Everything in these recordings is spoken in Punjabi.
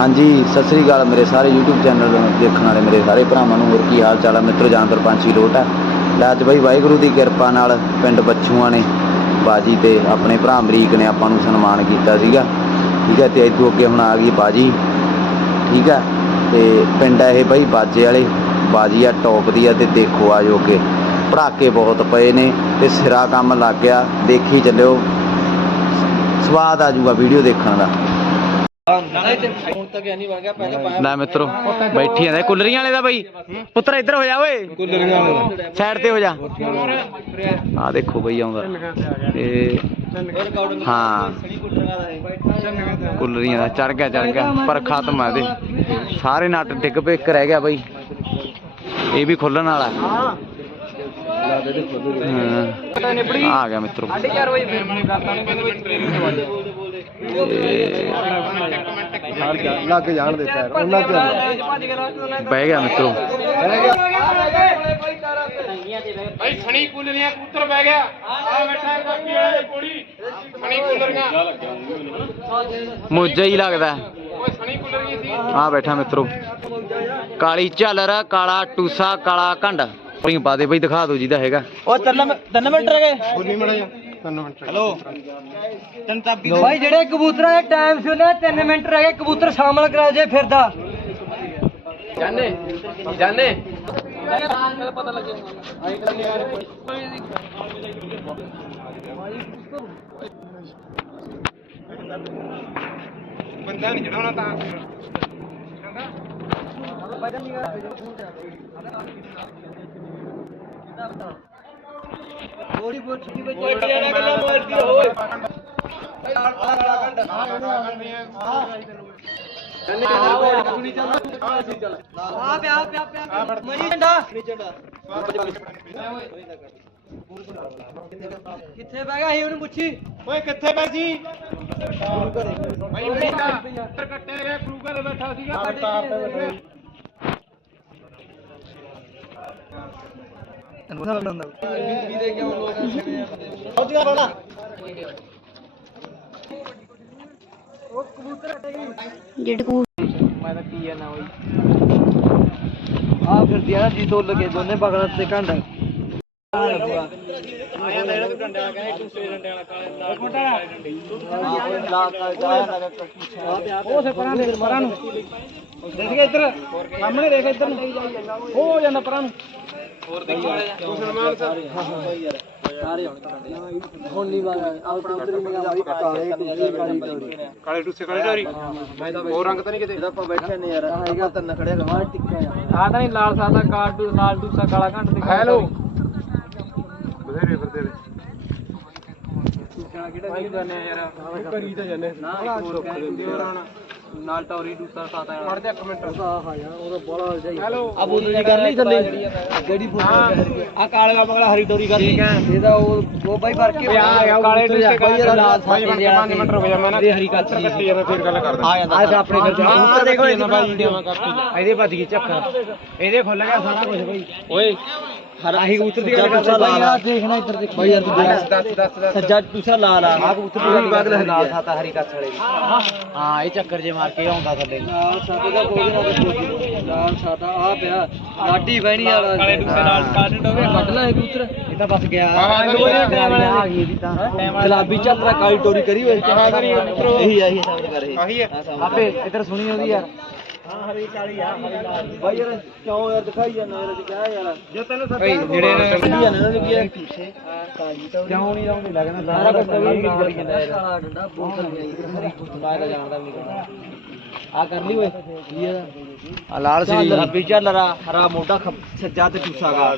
ਹਾਂਜੀ, ਸਤਿ ਸ੍ਰੀ ਅਕਾਲ ਮੇਰੇ ਸਾਰੇ YouTube ਚੈਨਲ ਦੇਖਣ ਵਾਲੇ ਮੇਰੇ ਸਾਰੇ ਭਰਾਵਾਂ ਨੂੰ, ਹੋਰ ਕੀ ਹਾਲ ਚਾਲ ਆ? ਮਿੱਤਰੋ ਜਾਨਦਰ ਪੰਛੀ ਲੋਟ ਆ। ਅੱਜ ਬਾਈ ਵਾਹਿਗੁਰੂ ਦੀ ਕਿਰਪਾ ਨਾਲ ਪਿੰਡ ਬੱਚੂਆਂ ਨੇ ਬਾਜੀ ਤੇ ਆਪਣੇ ਭਰਾ ਅਮਰੀਕ ਨੇ ਆਪਾਂ ਨੂੰ ਸਨਮਾਨ ਕੀਤਾ ਸੀਗਾ। ਠੀਕ ਹੈ ਤੇ ਇਦੋਂ ਅੱਗੇ ਹੁਣ ਆ ਗਈ ਬਾਜੀ। ਠੀਕ ਹੈ ਤੇ ਪਿੰਡ ਆ ਇਹ ਬਈ ਬਾਜੇ ਵਾਲੇ। ਬਾਜੀ ਆ ਟੌਪ ਦੀ ਆ ਤੇ ਦੇਖੋ ਆ ਜੋ ਕਿ ਪੜਾਕੇ ਬਹੁਤ ਪਏ ਨੇ ਤੇ ਸਿਰਾ ਕੰਮ ਲੱਗ ਗਿਆ। ਦੇਖੀ ਚੱਲਿਓ। ਸਵਾਦ ਆ ਜਾਊਗਾ ਵੀਡੀਓ ਦੇਖਣ ਦਾ। ਹੁਣ ਤੱਕ ਨਹੀਂ ਬਣ ਗਿਆ ਪਹਿਲਾਂ ਲੈ ਮਿੱਤਰੋ, ਬੈਠੀ ਜਾਂਦੇ ਕੁੱਲਰੀਆਂ ਵਾਲੇ ਦਾ ਬਈ। ਪੁੱਤਰ ਇੱਧਰ ਹੋ ਜਾ, ਓਏ। ਕੁੱਲਰੀਆਂ ਵਾਲੇ ਸਾਈਡ ਤੇ ਹੋ ਜਾ। ਆ ਦੇਖੋ ਬਈ ਆਉਂਦਾ। ਤੇ ਹਾਂ। ਕੁੱਲਰੀਆਂ ਦਾ ਚੜ ਗਿਆ ਚੜ ਗਿਆ। ਪਰ ਖਤਮ ਆ ਇਹਦੇ। ਸਾਰੇ ਨਟ ਡਿੱਗ ਪਏ, ਇੱਕ ਰਹਿ ਗਿਆ ਬਈ। ਇਹ ਵੀ ਖੁੱਲਣ ਵਾਲਾ। ਆ ਗਿਆ ਮਿੱਤਰੋ। 4 ਵਜੇ ਫਿਰ ਮੈਨੂੰ ਕਰਤਾ ਨੇ ਕਹਿੰਦੇ ਤੋਂ ਤੇ ਲੱਗ ਜਾਣ ਦੇ ਪੈਰ ਉਹਨਾਂ ਚ ਬਹਿ ਗਿਆ ਮਿੱਤਰੋ। ਭਾਈ ਸਣੀ ਕੁੱਲਰੀਆਂ ਕਬੂਤਰ ਬਹਿ ਗਿਆ। ਆ ਬੈਠਾ ਹੈ ਕਾਕੀ ਵਾਲੇ ਕੋੜੀ ਸਣੀ ਕੁੱਲਰੀਆਂ ਮੋਜਾ ਹੀ ਲੱਗਦਾ। ਓਏ ਸਣੀ ਕੁੱਲਰੀਆਂ ਸੀ। ਆ ਬੈਠਾ ਮਿੱਤਰੋ। ਕਾਲੀ ਝਾਲਰ ਕਾਲਾ ਟੂਸਾ ਕਾਲਾ ਘੰਡ। ਪਈ ਬਾਦੇ ਬਈ ਦਿਖਾ ਦਿਓ ਜਿਹਦਾ ਹੈਗਾ। ਉਹ ਤਿੰਨ ਤਿੰਨ ਮਿੰਟ ਰਹਿ ਗਏ। ਬੋਲੀ ਮੜਾ ਜਾ। 3 ਮਿੰਟ ਹੈਲੋ ਤਿੰਨ ਤਾਬੀ ਭਾਈ ਜਿਹੜੇ ਕਬੂਤਰਾਂ ਦੇ ਟਾਈਮ ਸੀ ਉਹਨਾਂ 3 ਮਿੰਟ ਰਹਿ ਗਏ ਕਬੂਤਰ ਸ਼ਾਮਲ ਕਰਾ ਜੇ ਫਿਰਦਾ ਜਾਨੇ ਜਾਨੇ। ਪਤਾ ਲੱਗੇ ਬੰਦਾ ਨਹੀਂ ਚੜਾਉਣਾ ਤਾਂ। ਥੋੜੀ ਬਹੁਤ ਛੁੱਟੀ ਵਿੱਚ ਓਏ ਟਿਆਣਾ ਗੱਲਾਂ ਮਾਰਦੀ ਓਏ ਆ ਪਿਆ ਪਿਆ ਪਿਆ ਮਰੀ ਝੰਡਾ ਕਿੱਥੇ ਬਹਿ ਗਿਆ ਸੀ ਉਹਨੂੰ ਪੁੱਛੀ ਓਏ ਕਿੱਥੇ ਬੈ ਜੀ? ਭਾਈ ਬੈਠਾ ਕੱਟੇ ਗਏ ਫਰੂਗਾ ਬੈਠਾ ਸੀਗਾ ਮੈਂ ਤਾਂ ਕੀ ਆ ਫਿਰਦੀ ਆ ਨਾ ਜੀ ਤੋਂ ਲੱਗੇ ਦੋਨੇ ਬਗਲ ਤੇ ਘੰਡ ਆਇਆ ਨਾ ਇਹਨੂੰ ਡੰਡੇ ਕਹਿੰਦੇ ਟੂਸੇ ਡੰਡੇ ਵਾਲਾ ਕਾਲੇ ਨਾਲ ਉਹ ਸੇ ਪਰਾਂ ਦੇ ਪਰਾਂ ਨੂੰ। ਦੇਖ ਕੇ ਇੱਧਰ ਸਾਹਮਣੇ ਦੇਖ ਇੱਧਰ ਨੂੰ। ਹੋ ਜਾਂਦਾ ਪਰਾਂ ਨੂੰ। ਹੋਰ ਦੇਖੀ ਤੂੰ ਸਨਮਾਨ ਸਰ ਸਾਰੇ। ਹੁਣ ਨਹੀਂ ਵਾਲਾ ਆਪਣਾ ਉਧਰ ਹੀ ਮਗਾ ਭਾਈ ਕਾਲੇ ਕੁੱਤੇ ਕਾਲੀ ਟੋਰੀ। ਕਾਲੇ ਟੂਸੇ ਕਾਲੇ ਡਾਰੀ ਹੋਰ ਰੰਗ ਤਾਂ ਨਹੀਂ ਕਿਤੇ? ਇਹਦਾ ਆਪਾਂ ਬੈਠੇ ਨੇ ਯਾਰ ਹੈਗਾ ਤੰਨ ਖੜਿਆ ਗਵਾ ਟਿੱਕਾ ਆ ਆ ਤਾਂ ਨਹੀਂ ਲਾਲ ਸਾਦਾ ਕਾਰਡੂ ਲਾਲ ਟੂਸਾ ਕਾਲਾ ਘੰਟ ਦੇ ਹੈਲੋ ਬਥੇਰੇ ਬਥੇਰੇ। ਭਾਈ ਜਾਨੇ ਯਾਰ ਕਰੀ ਤਾਂ ਜਾਨੇ ਨਾ ਨਾਲ ਟੌਰੀ ਟੂਸਾ ਸਾਤਾ ਮੜ ਜਾ ਇੱਕ ਮਿੰਟ ਉਹਦਾ ਯਾਰ ਉਹਦਾ ਬੋਲਾ ਜਾਈ ਆ ਬੋਤਲ ਜੀ ਕਰ ਲਈ ਥੱਲੇ ਜਿਹੜੀ ਫੋਟੋ ਆ ਕਾਲੇ ਦਾ ਹਰੀ ਟੋਰੀ ਕਰ ਲਈ ਇਹਦਾ ਉਹ ਉਹ ਬਾਈ ਫੜ ਕੇ ਕਾਲੇ ਟੂਸੇ ਬਾਈ ਲਾਲ ਭਾਈ ਬਣ ਕੇ 5 ਮਿੰਟ ਰੁਕ ਜਾ ਮੈਂ ਨਾ ਹਰੀ ਕੱਚੀ ਕੱਟੀ ਜਾਂਦਾ ਫੇਰ ਗੱਲ ਕਰਦਾ ਆ ਜਾਂਦਾ ਆ ਆਪਣੇ ਘਰ ਉੱਤਰ ਦੇਖੋ ਇਹਨਾਂ ਇਹਦੇ ਭੱਜ ਗਈ ਚੱਕਰ ਇਹਦੇ ਖੁੱਲ ਗਿਆ ਸਾਰਾ ਕੁਝ ਬਾਈ ਓਏ। ਹਰਾ ਹੀ ਕਬੂਤਰ ਦੀ ਗੱਲ ਕਰਦਾ ਬਾਈ ਆ ਦੇਖਣਾ ਇੱਧਰ ਦੇਖ। ਬਾਈ ਯਾਰ ਤੂੰ ਦੱਸ ਦੱਸ ਦੱਸ ਦੱਸ। ਸੱਜਾ ਟੂਸਾ ਲਾਲ। ਆ ਆ ਕਬੂਤਰ ਦੀ ਬਾਗ ਲੈ ਸਾਤਾ ਹਰੀ ਕੱਛ ਵਾਲੇ ਹਾਂ ਇਹ ਚੱਕਰ ਜੇ ਮਾਰ ਕੇ ਆਉਂਦਾ ਥੱਲੇ। ਲਾਲ ਸਾਤਾ ਦਾ ਕੋਈ ਨਾ ਕੋਈ ਲਾਲ ਸਾਤਾ ਆ ਪਿਆ। ਲਾਡੀ ਬਹਿਣੀ ਵਾਲਾ। ਕਾਲੇ ਟੂਸੇ ਨਾਲ ਕਾਲੇ ਡੋਵੇ ਕੱਢ ਲੈ ਇਹ ਕਬੂਤਰ। ਇਹ ਤਾਂ ਬਸ ਗਿਆ। ਹਾਂ, ਦੋ ਵਾਰੀ ਗੁਲਾਬੀ ਆ ਗਈ ਇਹਦੀ ਤਾਂ। ਗੁਲਾਬੀ ਝਾਤਰਾ ਕਾਲੀ ਟੋਰੀ ਕਰੀ ਹੋਈ। ਇਹੀ ਆਹੀ ਕਰ ਆਹੀ ਆਪੇ ਇੱਧਰ ਸੁਣੀ ਉਹਦੀ ਯਾਰ। ਹਾਂ ਹਰੀ ਕਾਲੀ ਆ ਹਰੀ ਲਾਲ। ਬਾਈ ਯਾਰ ਕਿਉਂ ਯਾਰ ਦਿਖਾਈ ਜਾਂਦਾ ਯਾਰ ਅੱਜ ਕਿਹਾ ਯਾਰ। ਜੋ ਤੈਨੂੰ ਭਾਈ ਜਿਹੜੇ ਨੇ ਵਧੀਆ ਨੇ ਨਾ ਕੀ ਪਿੱਛੇ। ਕਾਲੀ ਟੋਰੀ ਕਿਉਂ ਨਹੀਂ ਲਾਉਂਦੇ? ਲੱਗਣਾ ਸਾਰਾ ਕੁਝ ਕਵੀ ਕਰੀ ਜਾਂਦਾ ਯਾਰ ਕਾਲਾ ਡੰਡਾ ਬੋਤਲ ਗਈ ਹਰੀ ਮੈਂ ਤਾਂ ਜਾਣਦਾ ਵੀ ਨਹੀਂ ਆ ਕਰ ਲਈ ਓਏ। ਕੀ ਇਹਦਾ ਆ ਲਾਲ ਸੀ। ਰੱਬੀ ਝੱਲਰਾ ਹਰਾ ਮੋਢਾ ਸੱਜਾ ਤੇ ਟੂਸਾ ਗਾ।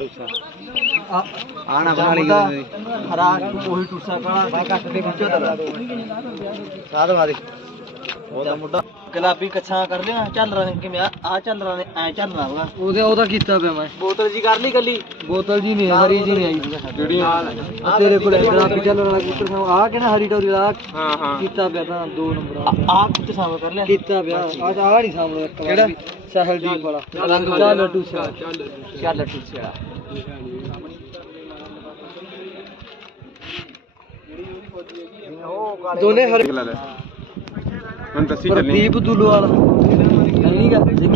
ਆ ਆਣਾ ਬਣਾ ਲਈ ਹਰਾ ਉਹੀ ਟੂਸਾ ਕਾਲਾ ਮੈਂ ਕੱਟ ਦੇ ਵਿੱਚੋਂ ਸਾਧ ਵਾਦੇ ਉਹਦਾ ਮੁੰਡਾ ਗੁਲਾਬੀ ਕੱਛਾ ਕਰ ਲਿਆ ਚੱਲ ਰਾਂ ਕਿਵੇਂ ਆ ਆ ਚੱਲ ਰਾਂ ਐ ਚੱਲਣਾ ਹੋਗਾ ਉਹਦੇ ਉਹਦਾ ਕੀਤਾ ਪਿਆ ਮੈਂ। ਬੋਤਲ ਜੀ ਕਰ ਲਈ ਗੱਲੀ ਬੋਤਲ ਜੀ ਨਹੀਂ ਹਰੀ ਜੀ ਨਹੀਂ ਆਈ। ਜਿਹੜੀਆਂ ਆ ਤੇਰੇ ਕੋਲ ਗੁਲਾਬੀ ਚੱਲ ਵਾਲਾ ਕਬੂਤਰ ਸਾਂ ਆ ਕਿਹੜਾ ਹਰੀ ਟੋਰੀ ਦਾ ਹਾਂ ਹਾਂ। ਕੀਤਾ ਪਿਆ ਤਾਂ ਦੋ ਨੰਬਰ ਆ ਕਿੱਥੇ ਸਾਂਭ ਕਰ ਲਿਆ। ਕੀਤਾ ਪਿਆ। ਆ ਆ ਨਹੀਂ ਲਿਆ ਕਿਹੜਾ? ਸਹਿਲਦੀਪ ਵਾਲਾ। ਚੱਲ ਟੂਸਾ ਚੱਲ। ਟੂਸਾ ਦੋਨੇ ਹਰੇ ਮੈਨੂੰ ਦੱਸੀ ਚੱਲੀ। ਪ੍ਰਦੀਪ ਦੁੱਲੋਵਾਲ ਨਹੀਂਗਾ ਦੇਖੀ।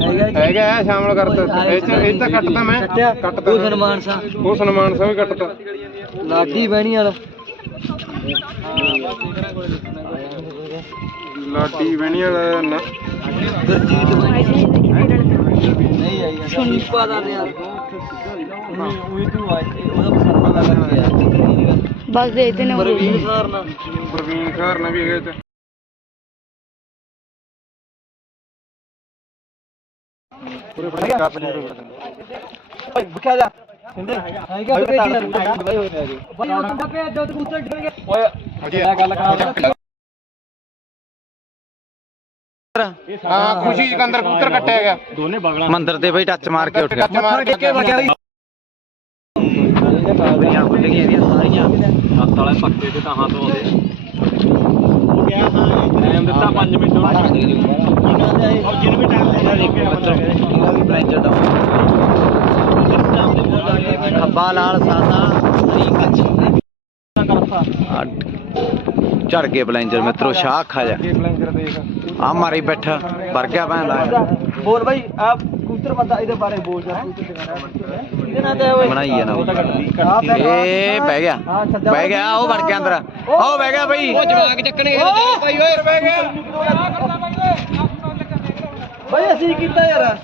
ਹੈਗਾ ਜੀ। ਹੈਗਾ ਹੈ, ਸ਼ਾਮਲ ਕਰਤਾ ਇਹ ਚ ਇਹ ਤਾਂ ਕੱਟਦਾ ਮੈਂ। ਕੱਟਿਆ ਕੱਟਦਾ ਉਹ ਸਨਮਾਨ ਸਾ। ਉਹ ਸਨਮਾਨ ਸਾਹਿਬ ਵੀ ਕੱਟਦਾ ਲਾਡੀ ਬਹਿਣੀ ਵਾਲਾ। ਲਾਡੀ ਵੈਣੀ ਵਾਲਾ ਨਾ। ਗੁਰਜੀਤ ਨਹੀਂ ਆਈ ਸੁਨੀਪਾ ਦਾ ਯਾਰ ਉਹੀ ਤੂੰ ਆਈ। ਉਹਦਾ ਪਸਰਮਾ ਦਾ ਕਰਕੇ ਆ ਬਸ ਦੇਖਦੇ ਨੇ ਪ੍ਰਵੀਨ ਸਰ ਨਾ ਪ੍ਰਵੀਨ ਖਾਰ ਨਾ ਵੀ ਹੈਗਾ ਸਿੰਦੇ ਹੈਗਾ ਤੇ ਉਹ ਤਾਂ ਦੋ ਕਬੂਤਰ ਡਿੱਗ ਗੱਲ ਕਰਾ ਹਾਂ ਖੁਸ਼ੀ ਸਿਕੰਦਰ ਕਬੂਤਰ ਕੱਟਿਆ ਗਿਆ। ਮੰਦਰ ਤੇ ਬਈ ਟੱਚ ਮਾਰ ਕੇ ਉੱਠ ਗਿਆ। ਵਗਿਆ ਸਾਰੀਆਂ ਹੱਥ ਵਾਲੇ ਪੱਕੇ ਤੇ ਤਾਂ ਹੱਥ ਆਉਂਦੇ ਟਾਈਮ ਦਿੱਤਾ 5 ਮਿੰਟ ਜਿਹਨੂੰ ਵੀ ਟਾਈਮ ਦੇਣਾ ਇਹਦਾ ਵੀ ਬਲੈਂਜਰ ਡਾਊਨ ਖੱਬਾ ਲਾਲ ਸਾਦਾ ਹਰੀ ਕੱਚ। ਝੜ ਕੇ ਬਲੈਂਜਰ ਮਿੱਤਰੋ ਸ਼ਾਹ ਖਾ ਜਾ। ਬਲੈਂਜਰ ਦੇਖ। ਆ ਮਾਰੀ ਬੈਠਾ ਵਰ ਗਿਆ ਭੈਂਦਾ ਬੋਲ ਭਾਈ ਆਪ ਕਬੂਤਰ ਬੰਦਾ ਇਹਦੇ ਬਾਰੇ ਬੋਲ ਜਾ ਇਹਦੇ ਨਾਲ ਤੇ ਓਏ ਬਣਾਈ ਆ ਨਾ। ਉਹ। ਏ ਬਹਿ ਗਿਆ। ਬਹਿ ਗਿਆ ਉਹ ਵੜ ਗਿਆ ਅੰਦਰ। ਉਹ ਬਹਿ ਗਿਆ ਬਈ। ਜਵਾਕ ਚੱਕਣਗੇ ਭਾਈ ਓਏ ਬਹਿ ਗਿਆ। ਭਾਈ ਅਸੀਂ ਕੀਤਾ ਯਾਰ?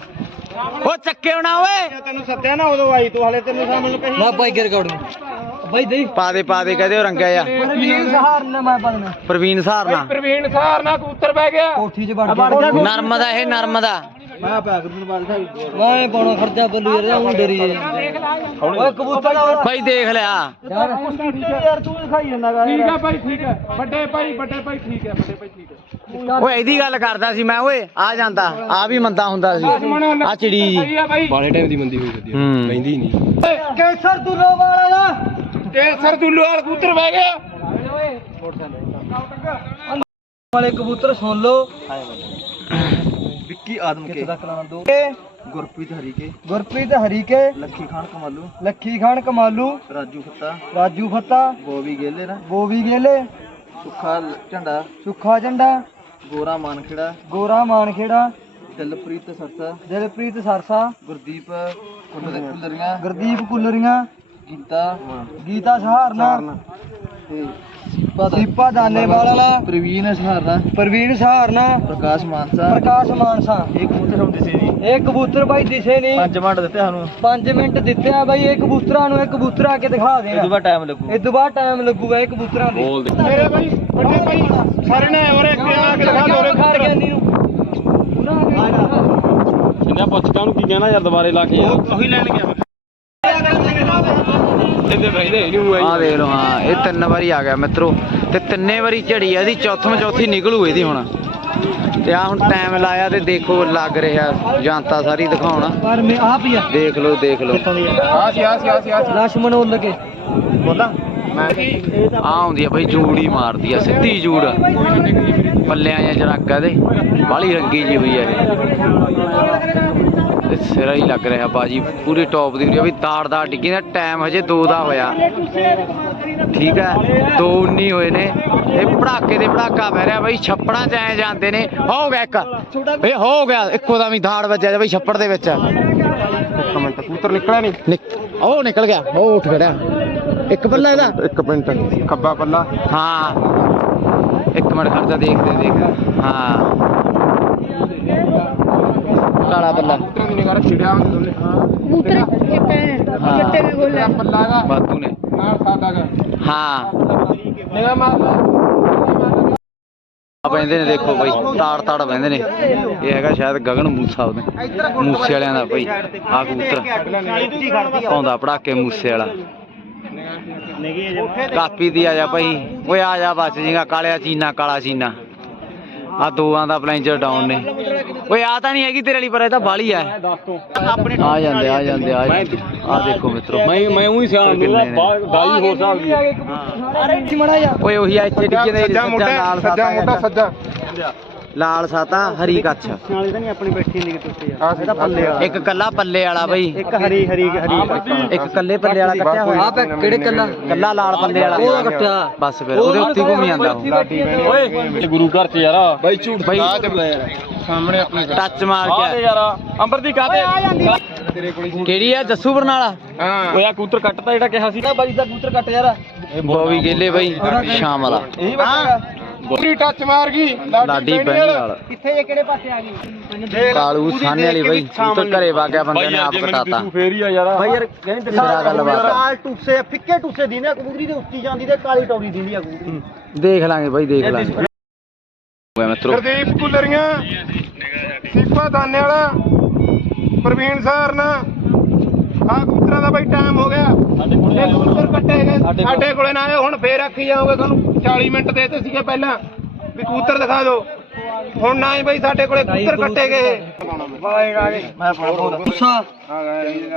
ਉਹ ਚੱਕੇ ਹੋਣਾ ਓਏ। ਤੈਨੂੰ ਸੱਦਿਆ ਨਾ ਉਦੋਂ ਆਈ ਤੂੰ ਹਲੇ ਤੈਨੂੰ ਸਾਹਮਣੇ ਕਹੀ ਨਾ ਭਾਈ ਗਿਰ ਗਾਉਂ ਭਾਈ ਦੇ ਪਾ ਦੇ ਪਾ ਦੇ ਕਹਦੇ ਉਹ ਰੰਗਿਆ ਆ। ਵੀਰ ਸਹਾਰ ਨਾ ਮੈਂ ਪਦਨਾ ਪ੍ਰਵੀਨ ਸਹਾਰਨਾ। ਪ੍ਰਵੀਨ ਸਾਰ ਨਾਲ ਕਬੂਤਰ ਬਹਿ ਗਿਆ। ਕੋਠੀ 'ਚ ਵੜ ਗਿਆ। ਨਰਮ ਦਾ ਇਹ ਨਰਮ ਦਾ। ਮੈਂ ਪਾ ਗੁਰੂ ਬਾਲ ਸਾਹਿਬ ਮੈਂ ਪਾਉਣਾ ਖਰਚਾ ਬੱਲੂ ਯਾਰ ਉਹ ਡਰੀ ਓਏ ਕਬੂਤਰ ਭਾਈ ਦੇਖ ਲਿਆ ਯਾਰ ਯਾਰ ਤੂੰ ਦਿਖਾਈ ਜਾਂਦਾ ਗਾ ਠੀਕ ਆ ਭਾਈ ਠੀਕ ਹੈ ਵੱਡੇ ਭਾਈ ਵੱਡੇ ਭਾਈ ਠੀਕ ਹੈ ਵੱਡੇ ਭਾਈ ਠੀਕ ਹੈ ਓਏ ਇਹਦੀ ਗੱਲ ਕਰਦਾ ਸੀ ਮੈਂ ਓਏ ਆ ਜਾਂਦਾ। ਆ ਵੀ ਮੰਦਾ ਹੁੰਦਾ ਸੀ। ਆ ਚਿੜੀ। ਜੀ ਬਾਲੇ ਟਾਈਮ ਦੀ ਮੰਦੀ ਹੋਈ ਕਰਦੀ ਹੂੰ। ਲੈਂਦੀ ਨਹੀਂ। ਕੈਸਰ ਦੁੱਲੋ ਵਾਲਾ ਦਾ ਕੇਸਰ ਦੁੱਲੂ ਵਾਲ ਕਬੂਤਰ ਬਹਿ ਗਿਆ। ਵਾਲੇ ਕਬੂਤਰ ਸੁਣ ਲਓ। ਵਿੱਕੀ ਆਦਮ ਕੇ? ਦਾ ਕਲਾਮ ਦੋ? ਗੁਰਪ੍ਰੀਤ ਹਰੀਕੇ। ਗੁਰਪ੍ਰੀਤ ਹਰੀਕੇ। ਲੱਖੀ ਖਾਨ ਕਮਾਲੂ। ਲੱਖੀ ਖਾਨ ਕਮਾਲੂ। ਰਾਜੂ ਫੱਤਾ। ਰਾਜੂ ਫੱਤਾ। ਬੋਵੀ ਗੇਲੇ ਨਾ। ਬੋਵੀ ਗੇਲੇ। ਸੁੱਖਾ ਝੰਡਾ। ਸੁੱਖਾ ਝੰਡਾ। ਗੋਰਾ ਮਾਨਖੇੜਾ। ਗੋਰਾ ਮਾਨਖੇੜਾ। ਦਿਲਪ੍ਰੀਤ ਸਰਸਾ। ਦਿਲਪ੍ਰੀਤ ਸਰਸਾ। ਗੁਰਦੀਪ ਕੁਲਰੀਆਂ। ਗੁਰਦੀਪ ਕੁਲਰੀਆਂ। ਗੀਤਾ ਗੀਤਾ ਸਹਾਰਨਾ। ਸੀਪਾ ਦਾਨੇ ਵਾਲਾ। ਪ੍ਰਵੀਨ ਸਹਾਰਨਾ। ਪ੍ਰਵੀਨ ਸਹਾਰਨਾ। ਪ੍ਰਕਾਸ਼ ਮਾਨਸਾ। ਪ੍ਰਕਾਸ਼ ਮਾਨਸਾ। ਇਹ ਕਬੂਤਰ ਹੁਣ ਦਿਸੇ ਨਹੀਂ ਇਹ ਕਬੂਤਰ ਬਾਈ ਦਿਸੇ ਨਹੀਂ 5 ਮਿੰਟ ਦਿੱਤੇ ਸਾਨੂੰ। 5 ਮਿੰਟ ਦਿੱਤੇ ਆ ਬਾਈ। ਇਹ ਕਬੂਤਰਾਂ ਨੂੰ ਇਹ ਕਬੂਤਰ ਆ ਕੇ ਦਿਖਾ ਦੇਗਾ ਇਦੋਂ ਬਾਅਦ ਟਾਈਮ ਲੱਗੂ। ਇਦੋਂ ਬਾਅਦ ਟਾਈਮ ਲੱਗੂਗਾ ਇਹ ਕਬੂਤਰਾਂ ਦੇ। ਦੇ। ਮੇਰੇ ਭਾਈ ਵੱਡੇ ਭਾਈ ਸਾਰੇ ਨੇ ਔਰੇ ਅੱਗੇ ਆ ਕੇ ਦਿਖਾ ਦੋਰੇ ਖਾਰ ਗਿਆਨੀ ਨੂੰ? ਸਿੰਧਿਆ ਪੁੱਛ ਤਾ ਉਹਨੂੰ ਕੀ ਕਹਿਣਾ ਯਾਰ ਦੁਬਾਰੇ ਲਾ ਕੇ ਯਾਰ। ਉਹੀ ਲੈਣ ਗਿਆ। ਇੱਥੇ ਆ ਦੇਖ ਲਓ ਹਾਂ ਇਹ ਤਿੰਨ ਵਾਰੀ ਆ ਗਿਆ ਮਿੱਤਰੋ। ਤੇ ਤਿੰਨੇ ਵਾਰੀ ਝੜੀ ਆ ਇਹਦੀ ਚੌਥਮ ਚੌਥੀ ਨਿਕਲੂ ਇਹਦੀ ਹੁਣ। ਤੇ ਆ ਹੁਣ ਟਾਈਮ ਲਾਇਆ ਤੇ ਦੇਖੋ ਲੱਗ ਰਿਹਾ ਜਨਤਾ ਸਾਰੀ ਦਿਖਾਉਣਾ। ਪਰ ਮੈਂ ਆਪ ਹੀ ਦੇਖ ਲਓ ਦੇਖ ਲਓ। ਆ? ਸੀ ਆ ਸੀ ਆ ਸੀ ਆ ਲక్ష్మణ ਉਹ ਲਗੇ। ਬੋਲਾ। ਆ ਹੁੰਦੀ ਆ ਬਈ ਜੂੜੀ ਮਾਰਦੀ ਆ ਸਿੱਧੀ ਜੂੜ। ਪੱਲਿਆਂ ਜਾਂ ਜਰਾਕਾ ਦੇ ਬਾਲੀ ਰੰਗੀ ਜੀ ਹੋਈ ਆ ਇਹ। ਸਿਰਾ ਹੀ ਲੱਗ ਰਿਹਾ ਬਾਜੀ ਪੂਰੀ ਟੌਪ ਦੀ ਵੀ ਤਾੜ ਦਾ ਡਿੱਗੀ ਦਾ ਟਾਈਮ ਹਜੇ 2 ਦਾ ਹੋਇਆ। ਠੀਕ ਹੈ 2:19 ਹੋਏ ਨੇ। ਇਹ ਪੜਾਕੇ ਦੇ ਪੜਾਕਾ ਪੈ ਰਿਹਾ ਬਈ ਛੱਪੜਾਂ ਚ ਐ ਜਾਂਦੇ ਨੇ। ਹੋ ਗਿਆ ਇੱਕ। ਇਹ ਹੋ ਗਿਆ ਇੱਕੋ ਦਾ ਵੀ ਧਾੜ ਵੱਜਿਆ ਬਈ ਛੱਪੜ ਦੇ ਵਿੱਚ। ਇੱਕ ਮਿੰਟ ਕਬੂਤਰ ਨਿਕਲਿਆ ਨਹੀਂ? ਉਹ ਨਿਕਲ ਗਿਆ ਉਹ ਉੱਠ ਖੜਿਆ। ਇੱਕ ਪੱਲਾ ਇਹਦਾ? ਇੱਕ ਮਿੰਟ ਖੱਬਾ ਪੱਲਾ। ਹਾਂ। ਇੱਕ ਮਿੰਟ ਖਰਚਾ ਦੇਖਦੇ ਦੇਖਦੇ। ਹਾਂ। ਕਾਲਾ ਪੱਲਾ ਕਬੂਤਰਾਂ ਦੀ ਨਿਗਾਹ ਛਿੜਿਆ ਚਿੱਟੇ ਚਿੱਟੇ ਨੇ ਗੋਲੇ ਪੱਲਾ ਦਾ ਬਾਤੂ ਨੇ। ਨਾਲ ਸਾਦਾ ਦਾ ਹਾਂ। ਨਿਗਾਹ ਮਾਰ ਲਾ। ਆ ਪੈਂਦੇ ਨੇ ਦੇਖੋ ਬਈ ਤਾੜ ਤਾੜ ਪੈਂਦੇ ਨੇ। ਇਹ ਹੈਗਾ ਸ਼ਾਇਦ ਗਗਨ ਮੂਸਾ ਉਹਦੇ। ਮੂਸੇ ਵਾਲਿਆਂ ਦਾ ਬਈ ਆ ਕਬੂਤਰ ਪਾਉਂਦਾ ਪੜਾਕੇ ਮੂਸੇ ਵਾਲਾ। ਕਾਪੀ ਦੀ ਆ ਜਾ ਭਾਈ ਓਏ ਆ ਜਾ ਬਚ ਜੀਗਾ ਕਾਲਿਆ ਚੀਨਾ ਕਾਲਾ ਚੀਨਾ ਆ ਦੋਆਂ ਦਾ ਪਲੈਂਜਰ ਡਾਊਨ ਨੇ। ਓਏ ਆ ਤਾਂ ਨਹੀਂ ਹੈਗੀ ਤੇਰੇ ਵਾਲੀ ਪਰ ਇਹ ਤਾਂ ਬਾਲੀ ਆ। ਆ ਜਾਂਦੇ ਆ ਜਾਂਦੇ ਆ ਜਾਂਦੇ। ਆ ਦੇਖੋ ਮਿੱਤਰੋ। ਮੈਂ ਮੈਂ ਉਹੀ ਸਿਆਣ ਨੂੰ ਕਿੰਨੇ ਨੇ? ਦਾਈ ਹੋਰ ਸਾਲ ਦੀ ਮੜਾ ਜਾ ਓਏ ਉਹੀ ਆ ਇੱਥੇ ਡਿੱਗੇ ਦੇ ਸੱਜਾ ਨਾਲ ਸੱਜਾ ਹੈਗਾ। ਸੱਜਾ। ਲਾਲ ਸਾਤਾ ਹਰੀ ਕੱਛ। ਨਾਲੇ ਤਾਂ ਨਹੀਂ ਆਪਣੀ ਬੈਠੀ ਨਹੀਂ ਕਿਤੇ ਇਹਦਾ ਪੱਲੇ ਵਾਲਾ। ਇੱਕ ਕੱਲਾ ਪੱਲੇ ਵਾਲਾ ਬਈ। ਇੱਕ ਹਰੀ ਹਰੀ ਹਰੀ ਇੱਕ ਕੱਲੇ ਪੱਲੇ ਵਾਲਾ ਕੱਟਿਆ ਹੋਇਆ। ਆਪ ਕਿਹੜੇ ਕੱਲਾ? ਕੱਲਾ ਲਾਲ ਪੱਲੇ ਵਾਲਾ। ਉਹ ਕੱਟਿਆ। ਬਸ ਫਿਰ ਉਹਦੇ ਉੱਤੇ ਘੁੰਮ ਜਾਂਦਾ ਓਏ। ਗੁਰੂ ਘਰ ਚ ਯਾਰ। ਬਾਈ ਝੂਠ ਬਈ। ਸਾਹਮਣੇ ਆਪਣੇ ਟੱਚ ਮਾਰ ਆ। ਕੇ ਯਾਰ ਅੰਬਰ ਦੀ ਕਾਤੇ ਕਿਹੜੀ ਆ? ਜੱਸੂ ਬਰਨਾਲਾ? ਹਾਂ। ਓਏ ਆ ਕੂਤਰ ਕੱਟਦਾ ਜਿਹੜਾ ਕਿਹਾ ਸੀ ਬਾਈ ਦਾ ਕਬੂਤਰ ਕੱਟ ਯਾਰ। ਬੋਵੀ ਗੇਲੇ ਬਈ ਸ਼ਾਮ ਵਾਲਾ। ਇਹੀ ਬੱਟਾ ਪੂਰੀ ਟੱਚ ਮਾਰ ਗਈ ਲਾਡੀ ਬਹਿਣੀ ਵਾਲਾ ਕਿੱਥੇ ਜੇ ਕਿਹੜੇ ਪਾਸੇ ਆ ਗਈ? ਕਾਲੂ ਸਾਹਨੇ ਵਾਲੀ ਬਈ ਤੂੰ ਤਾਂ ਘਰੇ ਵਾਗਿਆ ਬੰਦੇ ਨੇ ਆਪ ਕਟਾਤਾ। ਫੇਰ ਹੀ ਆ ਯਾਰ। ਬਾਈ ਯਾਰ ਕਹਿੰਦੇ ਸਿਰਾ ਗੱਲਬਾਤ ਆ। ਲਾਲ ਟੂਸੇ ਫਿੱਕੇ ਟੂਸੇ ਕਬੂਤਰੀ ਦੇ ਉੱਤੀ ਜਾਂਦੀ ਤੇ ਕਾਲੀ ਟੌਰੀ ਦਿੰਦੀ ਆ ਕਬੂਤਰੀ। ਦੇਖ ਲਾਂਗੇ ਬਈ ਦੇਖ ਲਾਂਗੇ। ਮਿੱਤਰੋ। ਗੁਰਦੀਪ ਕੁਲਰੀਆਂ ਸੀਪਾ ਦਾਨੇ ਵਾਲਾ ਪ੍ਰਵੀਨ ਸਰ ਨਾ ਆ ਕਬੂਤਰਾਂ ਦਾ ਬਈ ਟਾਈਮ ਹੋ ਗਿਆ। ਇਹ ਕਬੂਤਰ ਕੱਟੇ ਗਏ। ਸਾਡੇ ਕੋਲੇ ਨਾ ਆਏ ਹੁਣ ਫੇਰ ਆਖੀ ਜਾਓਗੇ ਤੁਹਾਨੂੰ। 40 ਮਿੰਟ ਦੇ ਦਿੱਤੇ ਸੀਗੇ ਪਹਿਲਾਂ। ਵੀ ਕਬੂਤਰ ਦਿਖਾ ਦਿਓ। ਹੁਣ ਨਾ ਹੀ ਬਈ ਸਾਡੇ ਕੋਲੇ ਕਬੂਤਰ ਕੱਟੇ ਗਏ। ਮੂਸਾ।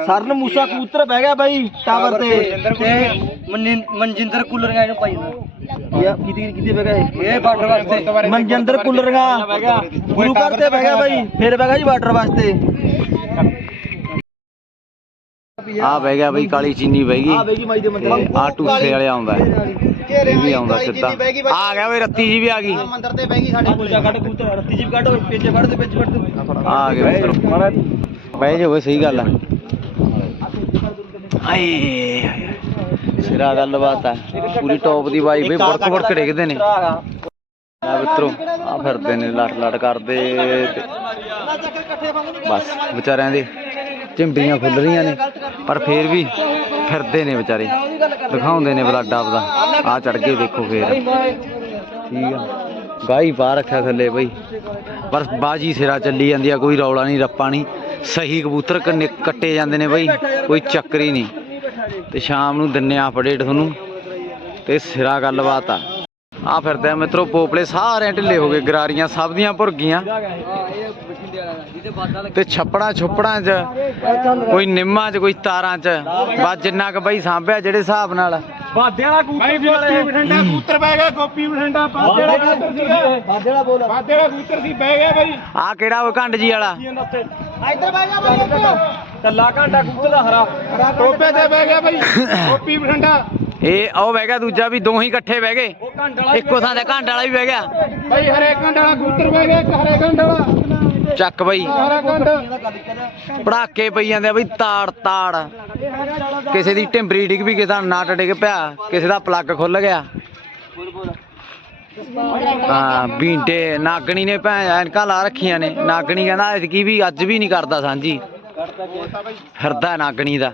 ਸਰਨ ਮੂਸਾ ਕਬੂਤਰ ਬਹਿ ਗਿਆ ਬਾਈ ਟਾਵਰ ਤੇ। ਤੇ ਮਨਿੰ- ਮਨਜਿੰਦਰ ਕੂਲਰੀਆਂ ਇਹਨੂੰ ਪਾਈ ਇਹ ਕਿਤੇ ਕਿਤੇ ਬਹਿ ਗਿਆ ਇਹ ਵਾਟਰ ਵਾਸਤੇ। ਮਨਜਿੰਦਰ ਕੂਲਰੀਆਂ। ਗੁਰੂ ਘਰ ਤੇ ਬਹਿ ਗਿਆ ਬਾਈ। ਫਿਰ ਬਹਿ ਗਿਆ ਜੀ ਵਾਟਰ ਵਾਸਤੇ। ਆ ਬਹਿ ਗਿਆ ਬਈ ਕਾਲੀ ਚੀਨੀ ਬਹਿ ਆ ਗਈ ਬਹਿ ਗਈ ਮਾਈ ਦੇ ਮੰਦਰ। ਆ ਟੂਸੇ ਵਾਲੇ ਆਉਂਦਾ ਹੈ। ਇਹ ਵੀ ਆਉਂਦਾ ਸਿੱਧਾ। ਆ ਗਿਆ ਓਏ ਰੱਤੀ ਜੀ ਵੀ ਆ ਗਈ। ਮੰਦਰ ਤੇ ਬਹਿ ਗਈ ਸਾਡੇ ਕੋਲ। ਕੱਢ ਕਬੂਤਰ ਰੱਤੀ ਜੀ ਕੱਢ ਪੇਚੇ ਫੜ ਦੇ ਵਿੱਚ ਫੜ ਦੇ। ਆ ਗਏ ਮਿੱਤਰੋ ਬਹਿ ਜਾਓ ਓਏ, ਸਹੀ ਗੱਲ ਆ। ਆਏ ਸਿਰਾ ਪੂਰੀ ਟੌਪ ਦੀ ਬਾਈ ਬਈ ਬੜਕ ਬੜਕ ਡਿੱਗਦੇ ਨੇ। ਆ ਮਿੱਤਰੋ ਆ ਫਿਰਦੇ ਨੇ ਲੜ ਲੜ ਕਰਦੇ ਤੇ। ਬਸ ਵਿਚਾਰਿਆਂ ਦੇ ਚਿੰਬੜੀਆਂ ਖੁੱਲ ਰਹੀਆਂ ਨੇ। ਪਰ ਫੇਰ ਵੀ ਫਿਰਦੇ ਨੇ ਵਿਚਾਰੇ। ਦਿਖਾਉਂਦੇ ਨੇ ਬਲੱਡ ਆਪਦਾ। ਆ ਚੜ ਗਏ ਦੇਖੋ ਫੇਰ। ਠੀਕ ਆ। ਗਾਈ ਪਾ ਰੱਖਿਆ ਥੱਲੇ ਬਈ। ਪਰ ਬਾਜੀ ਸਿਰਾ ਚੱਲੀ ਜਾਂਦੀ ਆ, ਕੋਈ ਰੌਲਾ ਨਹੀਂ, ਰੱਪਾ ਨਹੀਂ। ਸਹੀ ਕਬੂਤਰ ਕੱਟੇ ਜਾਂਦੇ ਨੇ ਬਈ, ਕੋਈ ਚੱਕਰ ਹੀ ਨਹੀਂ। ਤੇ ਸ਼ਾਮ ਨੂੰ ਦਿੰਨੇ ਆ ਅਪਡੇਟ ਤੁਹਾਨੂੰ। ਤੇ ਸਿਰਾ ਗੱਲਬਾਤ ਆ। ਆ ਫਿਰਦੇ ਆ ਮਿੱਤਰੋ ਪੋਪਲੇ ਸਾਰੇ ਢਿੱਲੇ ਹੋ ਗਏ ਗਰਾਰੀਆਂ ਸਭ ਦੀਆਂ ਭੁਰ ਗਈਆਂ। ਤੇ ਛੱਪੜਾਂ ਛੁੱਪੜਾਂ 'ਚ ਕੋਈ ਨਿੰਮਾਂ 'ਚ ਕੋਈ ਤਾਰਾਂ 'ਚ ਬਸ ਜਿੰਨਾ ਕ ਬਈ ਸਾਂਭਿਆ ਜਿਹੜੇ ਹਿਸਾਬ ਨਾਲ। ਬਾਦਿਆਂ ਵਾਲਾ ਕੂਤਰ ਬਠਿੰਡਾ ਬਹਿ ਗਿਆ ਗੋਪੀ ਬਠਿੰਡਾ ਬਾਦੇ ਵਾਲਾ ਬਾਦੇ ਵਾਲਾ ਬੋਲ। ਬਾਦੇ ਵਾਲਾ ਕਬੂਤਰ ਸੀ ਬਹਿ ਗਿਆ ਬਈ। ਆ ਕਿਹੜਾ ਉਹ ਕੰਡ ਜੀ ਵਾਲਾ? ਇੱਧਰ ਬਹਿ ਜਾ ਬਾਈ ਕੱਲਾ ਘੰਟਾ ਕੂਤਰ ਦਾ ਹਰਾ। ਟੋਪੇ ਤੇ ਬਹਿ ਗਿਆ ਬਈ। ਗੋਪੀ ਬਠਿੰਡਾ। ਇਹ ਉਹ ਬਹਿ ਗਿਆ ਦੂਜਾ ਵੀ ਦੋ ਹੀ ਇਕੱਠੇ ਬਹਿ ਗਏ। ਇੱਕੋ ਥਾਂ ਤੇ ਘੰਟ ਵਾਲਾ ਵੀ ਬਹਿ ਗਿਆ। ਬਈ ਹਰੇ ਕੰਡ ਵਾਲਾ ਕਬੂਤਰ ਬਹਿ ਗਿਆ ਇੱਕ ਹਰੇ ਕੰਡ ਵਾਲਾ। ਚੱਕ ਬਈ। ਹਰਾ ਪੜਾਕੇ ਪਈ ਜਾਂਦੇ ਆ ਬਈ ਤਾੜ ਤਾੜ। ਕਿਸੇ ਦੀ ਟਿੰਬਰੀ ਡਿੱਗ ਵੀ ਕਿਸੇ ਦਾ ਨਟ ਡਿੱਗ ਪਿਆ ਕਿਸੇ ਦਾ ਪਲੱਗ ਖੁੱਲ ਗਿਆ। ਹਾਂ ਬੀਂਡੇ ਨਾਗਣੀ ਨੇ ਭੈਣ ਐਨਕਾਂ ਲਾ ਰੱਖੀਆਂ ਨੇ। ਨਾਗਣੀ ਕਹਿੰਦਾ ਐਤਕੀ ਵੀ ਅੱਜ ਵੀ ਨਹੀਂ ਕਰਦਾ ਸਾਂਝੀ। ਫਿਰਦਾ ਨਾਗਣੀ ਦਾ।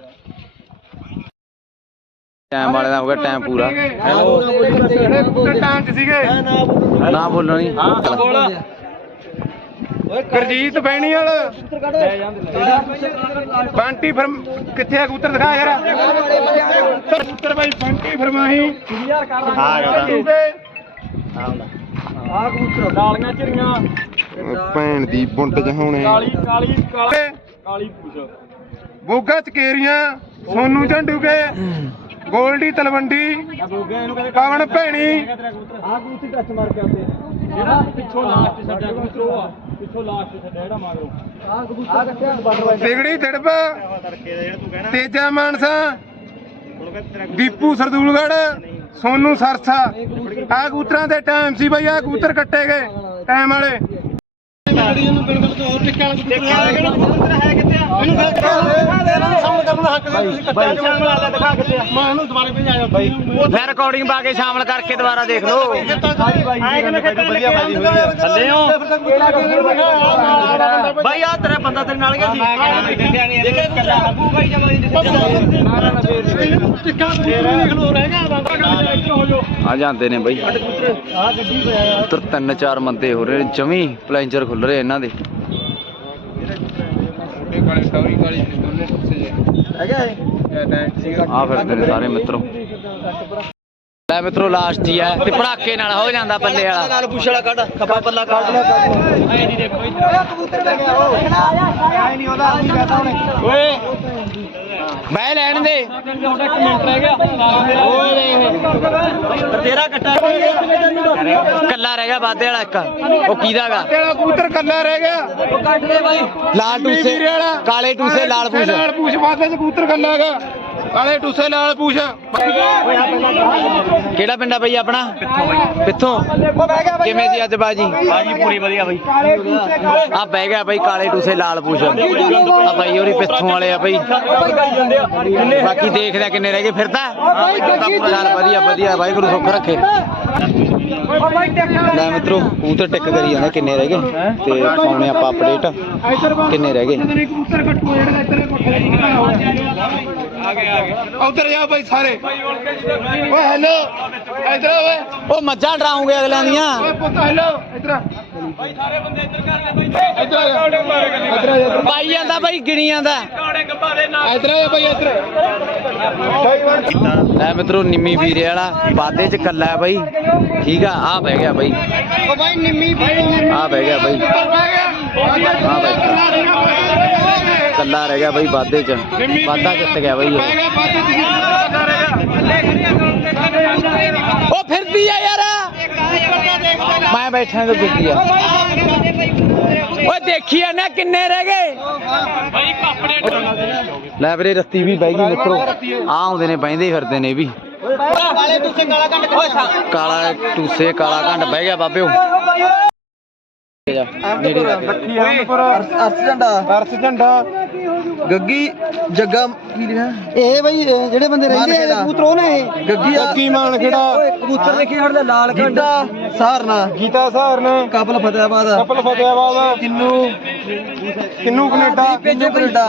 ਟਾਈਮ ਵਾਲੇ ਦਾ ਹੋ ਗਿਆ ਟਾਈਮ ਪੂਰਾ। 'ਚ ਸੀਗੇ ਨਾ ਬੋਲੋ ਨਹੀਂ ਗੁਰਜੀਤ ਬੈਣੀ ਵਾਲਾ ਬੰਟੀ ਫਰਮ ਕਿੱਥੇ ਆ ਕਬੂਤਰ? ਦਿਖਾ ਯਾਰ। ਕਬੂਤਰ ਬਾਈ ਬੰਟੀ ਫਰਮਾਹੀ। ਆ ਗਿਆ ਆ ਕਬੂਤਰ। ਕਾਲੀਆਂ ਚਿੜੀਆਂ ਭੈਣ ਦੀ ਬੁੰਟ ਜਹਾਉਣੇ ਕਾਲੀ ਕਾਲੀ ਕਾਲੀ। ਕਾਲੀ ਪੂਛ ਬੋਗਾ ਚਕੇਰੀਆਂ ਸੋਨੂ ਝੰਡੂਕੇ ਗੋਲਡੀ ਤਲਵੰਡੀ ਪਵਨ ਭੈਣੀ। ਆ ਕਬੂਤਰ ਟੱਚ ਮਾਰ ਕੇ ਆਉਂਦੇ ਜਿਹੜਾ ਪਿੱਛੋਂ ਲਾਸਟ ਛੱਡਿਆ ਉਹ ਆ ਪਿੱਛੋਂ ਲਾਸਟ ਛੱਡਿਆ ਜਿਹੜਾ ਮਗਰੋਂ ਆ ਕਬੂਤਰ ਕੱਟਿਆ ਤਿਗੜੀ ਦਿੜਬਾ ਤੇਜਾ ਮਾਨਸਾ ਦੀਪੂ ਸਰਦੂਲਗੜ ਸੋਨੂ ਸਰਸਾ। ਆ ਕਬੂਤਰਾਂ ਦੇ ਟਾਈਮ ਸੀ ਬਈ ਆ ਕਬੂਤਰ ਕੱਟੇ ਗਏ ਟਾਈਮ ਵਾਲੇ। ਫਿਰ ਰਿਕਾਰਡਿੰਗ ਪਾ ਕੇ ਸ਼ਾਮਲ ਕਰਕੇ ਦੁਬਾਰਾ ਦੇਖ ਲਓ। ਥੱਲੇ ਹੋ। ਬਾਈ ਆ ਤੇਰਾ ਬੰਦਾ ਤੇਰੇ ਨਾਲ ਗਿਆ ਸੀ। ਦੇਖਿਆ ਨਹੀਂ ਦੇਖਿਆ ਕੱਲਾ ਹੱਬੂ ਬਾਈ ਜਮਾ ਆ ਜਾਂਦੇ ਨੇ ਬਈ। ਆ ਗੱਡੀ ਤਿੰਨ ਚਾਰ ਮੰਦੇ ਹੋ ਰਹੇ ਨੇ ਜਮੀ ਪਲੈਂਜਰ ਖੁੱਲ ਰਹੇ ਇਹਨਾਂ ਦੇ। ਆ ਫਿਰਦੇ ਨੇ ਸਾਰੇ ਮਿੱਤਰੋ। ਲੈ ਮਿੱਤਰੋ ਲਾਸਟ ਹੀ ਆ। ਤੇ ਪੜਾਕੇ ਨਾਲ ਹੋ ਜਾਂਦਾ ਪੱਲੇ ਵਾਲਾ। ਨਾਲ ਪੁੱਛ ਵਾਲਾ ਕੱਢ ਖੱਪਾ ਪੱਲਾ ਕੱਢ। ਲੈ ਐ ਨਹੀਂ ਦੇਖੋ ਕਬੂਤਰ ਲੈ ਗਿਆ ਉਹ ਐ ਨਹੀਂ ਉਹਦਾ ਨਹੀਂ ਕਹਤਾ ਉਹਨੇ। ਓਏ ਬਹਿ ਲੈਣ ਦੇ। ਤੇਰਾ ਕੱਟਾ। ਕੱਲਾ ਰਹਿ ਗਿਆ ਵਾਦੇ ਵਾਲਾ ਇੱਕ। ਉਹ ਕਿਹਦਾਗਾ ਤੇਰਾ ਕਬੂਤਰ ਕੱਲਾ ਰਹਿ ਗਿਆ। ਲਾਲ ਟੂਸੇ ਵੀਰੇ ਵਾਲਾ। ਕਾਲੇ ਟੂਸੇ ਲਾਲ ਪੂਛ ਲਾਲ ਪੂਛ ਬਾਦੇ ਕਬੂਤਰ ਕੱਲਾ ਹੈਗਾ। ਕਾਲੇ ਟੂਸੇ ਲਾਲ ਪੂਛ। ਕਿਹੜਾ ਪਿੰਡ ਆ ਬਈ ਆਪਣਾ? ਪਿੱਥੋਂ। ਕਿਵੇਂ ਸੀ ਅੱਜ ਬਾਜੀ? ਬਾਜੀ ਪੂਰੀ ਵਧੀਆ ਬਾਈ। ਆ ਬਹਿ ਗਿਆ ਬਈ ਕਾਲੇ ਟੂਸੇ ਲਾਲ ਪੂਛ। ਆ ਬਾਈ ਉਹਰੀ ਪਿੱਥੋਂ ਵਾਲੇ ਆ ਬਈ। ਬਾਕੀ ਦੇਖਦੇ ਆ ਕਿੰਨੇ ਰਹਿ ਗਏ ਫਿਰਦਾ ਵਧੀਆ ਵਧੀਆ ਵਾਹਿਗੁਰੂ ਸੁੱਖ ਰੱਖੇ। ਲੈ ਮਿੱਤਰੋ ਕਬੂਤਰ ਟਿਕ ਕਰੀ ਜਾਂਦੇ ਕਿੰਨੇ ਰਹਿ ਗਏ? ਤੇ ਪਾਉਣੇ ਆਪਾਂ ਅਪਡੇਟ ਕਿੰਨੇ ਰਹਿ ਗਏ? ਉਧਰ ਜਾ ਬਾਈ ਸਾਰੇ। ਓਏ ਹੈਲੋ ਇੱਧਰ ਓਏ। ਉਹ ਮੱਝਾਂ ਡਰਾਉਂਗੇ ਅਗਲਿਆਂ ਦੀਆਂ। ਓਏ ਪੁੱਤ ਹੈਲੋ ਇੱਧਰ ਆ। ਬਾਈ ਸਾਰੇ ਬੰਦੇ ਇੱਧਰ ਕਰ ਲੈ ਬਾਈ। ਇੱਧਰ ਆ ਜਾ। ਇੱਧਰ ਆ ਜਾ। ਪਾਈ ਜਾਂਦਾ ਬਾਈ ਗਿਣੀ ਜਾਂਦਾ ਇੱਧਰ ਆ ਜਾ ਬਾਈ ਇੱਧਰ। ਬਾਈ ਲੈ ਮਿੱਤਰੋ ਨਿੰਮੀ ਵੀਰੇ ਵਾਲਾ ਵਾਦੇ ਚ ਕੱਲਾ ਹੈ ਬਾਈ। ਠੀਕ ਆ ਆ ਬਹਿ ਗਿਆ ਬਾਈ। ਉਹ ਬਾਈ ਨਿੰਮੀ ਆ ਬਹਿ ਗਿਆ ਬਾਈ। ਆ ਬੈਠਾ ਕੱਲਾ ਰਹਿ ਗਿਆ ਬਾਈ ਵਾਦੇ ਚ। ਵਾਦਾ ਜਿੱਤ ਗਿਆ ਬਾਈ। ਉਹ ਫਿਰਦੀ ਆ ਯਾਰ। ਮੈਂ ਬੈਠਾ ਤੇ ਫਿਰਦੀ ਆ। ਓਏ ਦੇਖੀ ਆ ਨਾ ਕਿੰਨੇ ਰਹਿ ਗਏ। ਲੈ ਵੀਰੇ ਰੱਤੀ ਵੀ ਬਹਿ ਗਈ ਮਿੱਤਰੋ ਆ ਆਉਂਦੇ ਨੇ ਬਹਿੰਦੇ ਹੀ ਫਿਰਦੇ ਨੇ ਵੀ। ਕਾਲਾ ਟੂਸੇ ਕਾਲਾ ਘੰਟ ਬਹਿ ਗਿਆ ਬਾਬਿਓ। ਗਿਆ। ਅਰਸ ਝੰਡਾ। ਅਰਸ ਝੰਡਾ। ਗੱਗੀ ਜੱਗਾ ਕੀ ਲਿਖਿਆ ਇਹ ਬਈ ਜਿਹੜੇ ਬੰਦੇ ਰਹਿੰਦੇ ਆ ਕਬੂਤਰ ਉਹ ਨੇ ਗੱਗੀ ਆ। ਗੱਗੀ ਮਾਨ ਖੇੜਾ ਕਬੂਤਰ ਦੇਖੀ ਹੜਦਾ ਲਾਲ ਕੰਡਾ ਸਹਾਰਨਾ Geeta Saharan Kapal Fatehabad. Couple Fatehabad. Kinnu? Kinnu Canada? Kinnu Canada.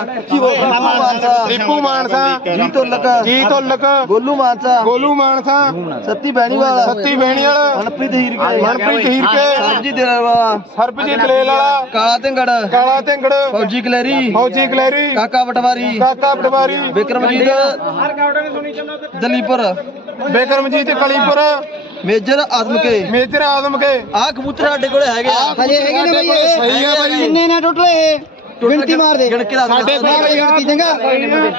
Mansa. Deepu Mansa. ਜੀ ਤੁਲਕ? ਜੀ ਤੁਲਕ? ਗੋਲੂ ਮਾਨਸਾ। ਗੋਲੂ ਮਾਨਸਾ। ਸੱਤੀ ਬਹਿਣੀਵਾਲ। ਸੱਤੀ ਬਹਿਣੀ ਵਾਲਾ ਮਨਪ੍ਰੀਤ ਹੀਰਕੇ। ਮਨਪ੍ਰੀਤ ਹੀਰਕੇ। ਸਰਜੀ ਦੇਵਾ ਸਰਬਜੀਤ ਲੇਲ ਵਾਲਾ ਕਾਲਾ ਢਿੰਗੜ। ਕਾਲਾ ਢਿੰਗੜ। ਫੌਜੀ ਕਲੈਰੀ। ਫੌਜੀ ਕਲੈਰੀ। Kaka Patwari. Kaka Patwari. Vikramjit Dalipur. Bikramjit Kalipur. Major Adamke Major Adamke ਆਹ ਕਬੂਤਰ ਸਾਡੇ ਕੋਲੇ ਹੈਗੇ ਆ। ਹਜੇ ਹੈਗੇ ਨੇ ਬਈ ਇਹ। ਸਹੀ ਆ ਬਾਈ। ਕਿੰਨੇ ਨੇ ਟੋਟਲ ਇਹ? ਗਿਣਤੀ ਮਾਰ ਦੇ। ਗਿਣ ਕੇ ਦੱਸ ਸਾਡੇ ਕੋਲ ਗਿਣਤੀ ਚੰਗਾ।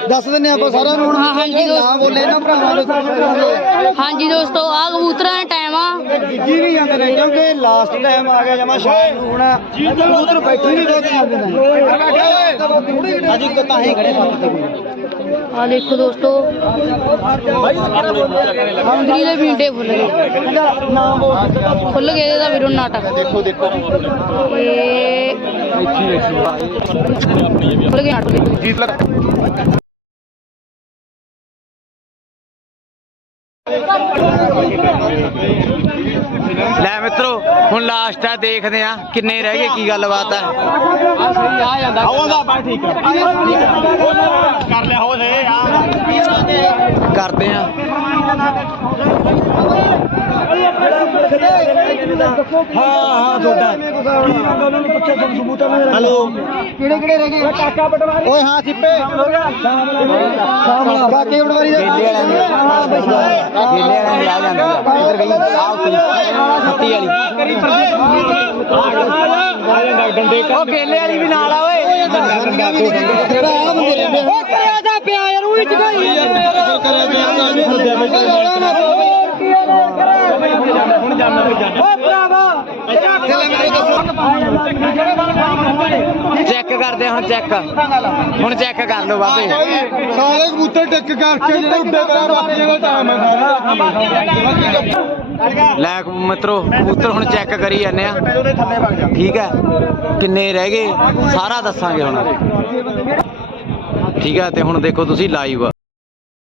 ਦੱਸ ਦਿੰਨੇ ਆਪਾਂ ਸਾਰਿਆਂ ਨੂੰ ਹੁਣ। ਹਾਂ, ਹਾਂਜੀ ਦੋਸਤ। ਨਾ ਬੋਲੇ ਨਾ ਭਰਾਵਾਂ ਨੂੰ ਹਾਂਜੀ ਦੋਸਤੋ ਆ ਕਬੂਤਰਾਂ ਦਾ ਟਾਈਮ ਆ। ਜੀ ਵੀ ਜਾਂਦੇ ਨੇ ਕਿਉਂਕਿ ਲਾਸਟ ਟਾਈਮ ਆ ਗਿਆ ਜਮਾ ਸ਼ਾਮ ਨੂੰ ਹੁਣ। ਕਬੂਤਰ ਬੈਠੇ ਨਹੀਂ ਬਹੁਤ ਜਾਂਦੇ ਨੇ ਅਜੀ ਤਾਂ ਹੀ ਖੜੇ ਸੱਤ ਤੇ ਆ ਦੇਖੋ ਦੋਸਤੋ ਮੰਦਰੀ ਦੇ ਵੀਂਡੇ ਫੁੱਲ ਗਏ। ਫੁੱਲ ਗਏ ਇਹਦਾ ਵੀਰੋ ਨਾਟਕ। ਦੇਖੋ ਦੇਖੋ ਇਹ ਫੁੱਲ ਗਏ ਨਾਟਕ। ਲੈ ਮਿੱਤਰੋ ਹੁਣ ਲਾਸਟ ਆ ਦੇਖਦੇ ਆ ਕਿੰਨੇ ਰਹਿ ਗਏ ਕੀ ਗੱਲਬਾਤ ਹੈ ਕਰਦੇ ਆ ਕਿਹੜੇ ਕਿਹੜੇ ਰਹਿ ਗਏ? ਕਾਕਾ ਪਟਵਾਰੀ। ਓਏ ਹਾਂ ਸਿੱਪੇ। ਸਾਹਮਣਾ ਕਾਕੇ ਪਟਵਾਰੀ। ਦਾ ਗੇਲੇ ਵਾਲਿਆਂ ਦੀ। ਗੇਲੇ ਵਾਲਿਆਂ ਦੀ। ਆ ਜਾਂਦੀ ਆ। ਇੱਧਰ ਗਈ ਆ ਉੱਤੇ ਖੱਤੀ ਵਾਲੀ। ਉਹ ਗੇਲੇ ਵਾਲੀ ਵੀ ਨਾਲ ਆ ਓਏ। ਆ ਬੰਦੇ ਰਹਿੰਦੇ ਓ ਕਰਿਆ ਜਾ ਪਿਆ ਯਾਰ ਉਹ ਵਿੱਚ ਗਈ ਕਰਿਆ ਪਿਆ ਨਾ ਹੁਣ ਜਾਣਾ ਓ ਭਰਾਵਾ ਚੈੱਕ ਕਰਦੇ ਹੁਣ ਚੈੱਕ। ਹੁਣ ਚੈੱਕ ਕਰ ਲਓ ਬਾਬੇ। ਸਾਰੇ ਕਬੂਤਰ ਟਿਕ ਕਰਕੇ ਜਿਹੜੇ ਉੱਡੇ ਕਰਾਂ ਬਾਕੀ ਦਾ ਟਾਈਮ ਹੈ ਲੈ ਮਿੱਤਰੋ ਕਬੂਤਰ ਹੁਣ ਚੈੱਕ ਕਰੀ ਜਾਂਦੇ ਆ। ਠੀਕ ਹੈ? ਕਿੰਨੇ ਰਹਿ ਗਏ? ਸਾਰਾ ਦੱਸਾਂਗੇ ਹੁਣ। ਠੀਕ ਹੈ ਤੇ ਹੁਣ ਦੇਖੋ ਤੁਸੀਂ ਲਾਈਵ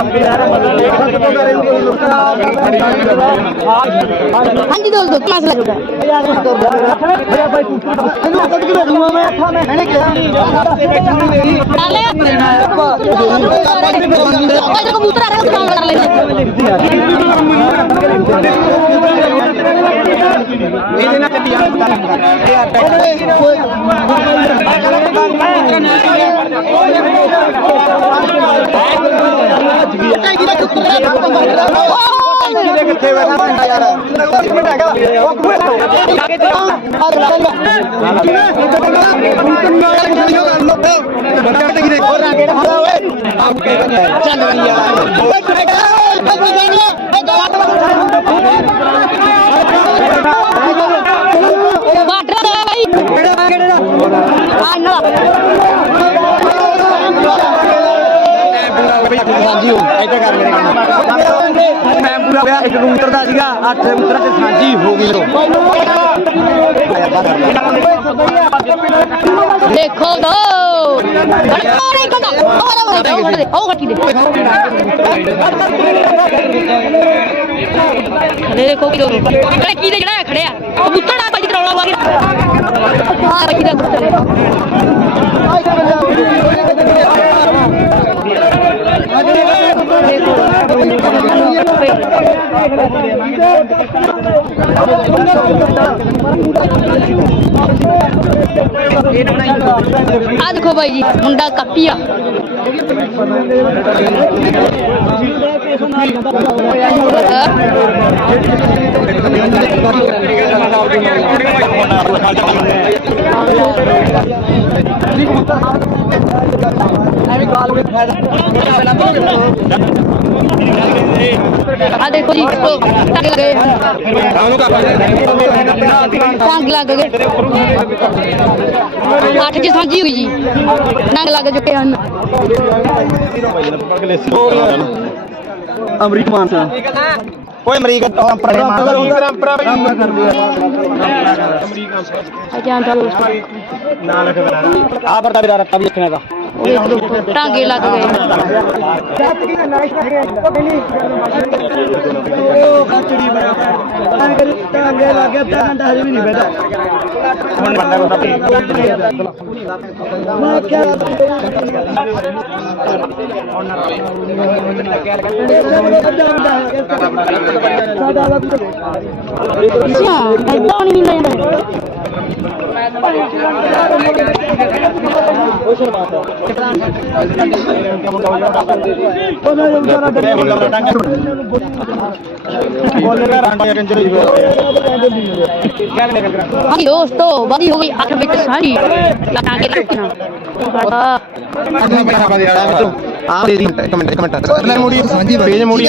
ਓਏ ਹਾਂਜੀ ਦੋਸਤੋ ਕੀ ਮਸਲਾ ਜੁਗਾ ਇਹਨੂੰ ਕੱਟ ਕੇ ਰੱਖੂਗਾ ਮੈਂ ਅੱਖਾਂ ਮੈਂ ਇਹਨੇ ਕਿਹਾ ਪਹਿਲੇ ਕਬੂਤਰ ਆ ਰਿਹਾ ਉਸ ਕੰਮ ਕਰ ਲੈਂਦੇ ਇਹਦੇ ਨਾਲ ਤੇ ਯਾਰ ਗੱਲ ਕਰ ਇਹ ਆ ਟੈਕ ਕਿੱਥੇ ਕਿੱਥੇ ਬੈਠਾ ਬੰਦਾ ਯਾਰ? ਇੱਕ ਮਿੰਟ ਹੈਗਾ? ਉਹ ਕੁੜੇ ਤੋਂ ਆ ਲੈ ਚੱਲ ਰਹੀ ਯਾਰ ਓਏ ਟੈਗਾ ਓਏ ਜਾਣਾ ਓਏ ਵਾਟਰ ਦਾ। ਬਾਈ ਕਿਹੜਾ ਕਿਹੜਾ ਆ ਨਾ ਸਾਂਝੀ ਹੋ ਇੱਥੇ ਕਰ ਮੇਰੇ ਨਾਲ। ਮੈਂ ਪੂਰਾ ਹੋਇਆ, ਇੱਕ ਕਬੂਤਰ ਦਾ ਸੀਗਾ, ਅੱਠ ਕਬੂਤਰ ਤੇ ਸਾਂਝੀ ਹੋ ਗਈ ਲੋ ਦੇਖੋ ਦੋ। ਅਰੇ ਕੰਡਾ ਉਹ ਵਾਲਾ ਉਹ ਦੇ ਉਹ ਘੱਟੀ ਦੇ ਦੇ। ਦੇਖੋ ਕਿਦੋਂ ਕੜੇ ਕੀ ਦੇ ਜਿਹੜਾ ਖੜਿਆ? ਕਬੂਤਰ ਦਾ ਭੱਜ ਰੌਲਾ ਵਾਗੇ ਆ ਰੱਖੀ ਦਾ ਕਬੂਤਰ ਆ ਦੇਖੋ ਭਾਈ ਜੀ ਮੁੰਡਾ ਕਾਪੀ ਆ। ਆ ਦੇਖੋ ਜੀ ਇੱਕੋ ਟੰਗ ਲੱਗੇ ਟੰਗ ਲੱਗ ਗਏ। ਅੱਠ ਜੀ ਸਾਂਝੀ ਹੋਈ ਜੀ। ਟੰਗ ਅਮਰੀਕ ਮਾਨਸਾ ਓਏ ਅਮਰੀਕ ਪਰੰਪਰਾ ਪਰੰਪਰਾ ਪਰੰਪਰਾ ਆ। ਅਮਰੀਕ ਮਾਨਸਾ ਆ ਜਾਂਦਾ ਲੋਸਟ ਵੀ ਰੱਖਾ ਵੀ ਦਾ ਟਾਂਗੇ ਲੱਗ ਗਏ ਟਾਂਗੇ ਲੱਗ ਗਿਆ ਤਾਂ ਘੰਟਾ ਹਜੇ ਵੀ ਨਹੀਂ ਬੈਠਾ ਹੁਣ ਬੰਦਾ ਕੋਤਾ ਮੈਂ ਕਿਹਾ ਅੱਛਾ ਐਦਾਂ ਨਹੀਂ ਲੈਂਦਾ। ਹਾਂਜੀ ਦੋਸਤੋ ਬਾਦੀ ਹੋ ਗਈ ਅੱਠ ਵਿੱਚ ਸਾਂਝੀ ਟਾਂਗੇ ਲੱਗੇ ਆ ਦੇ ਦੀ ਇੱਕ ਮਿੰਟ ਇੱਕ ਮਿੰਟ ਲੈ ਮੋੜੀ ਸਾਂਝੀ ਪੇਜ ਮੋੜੀ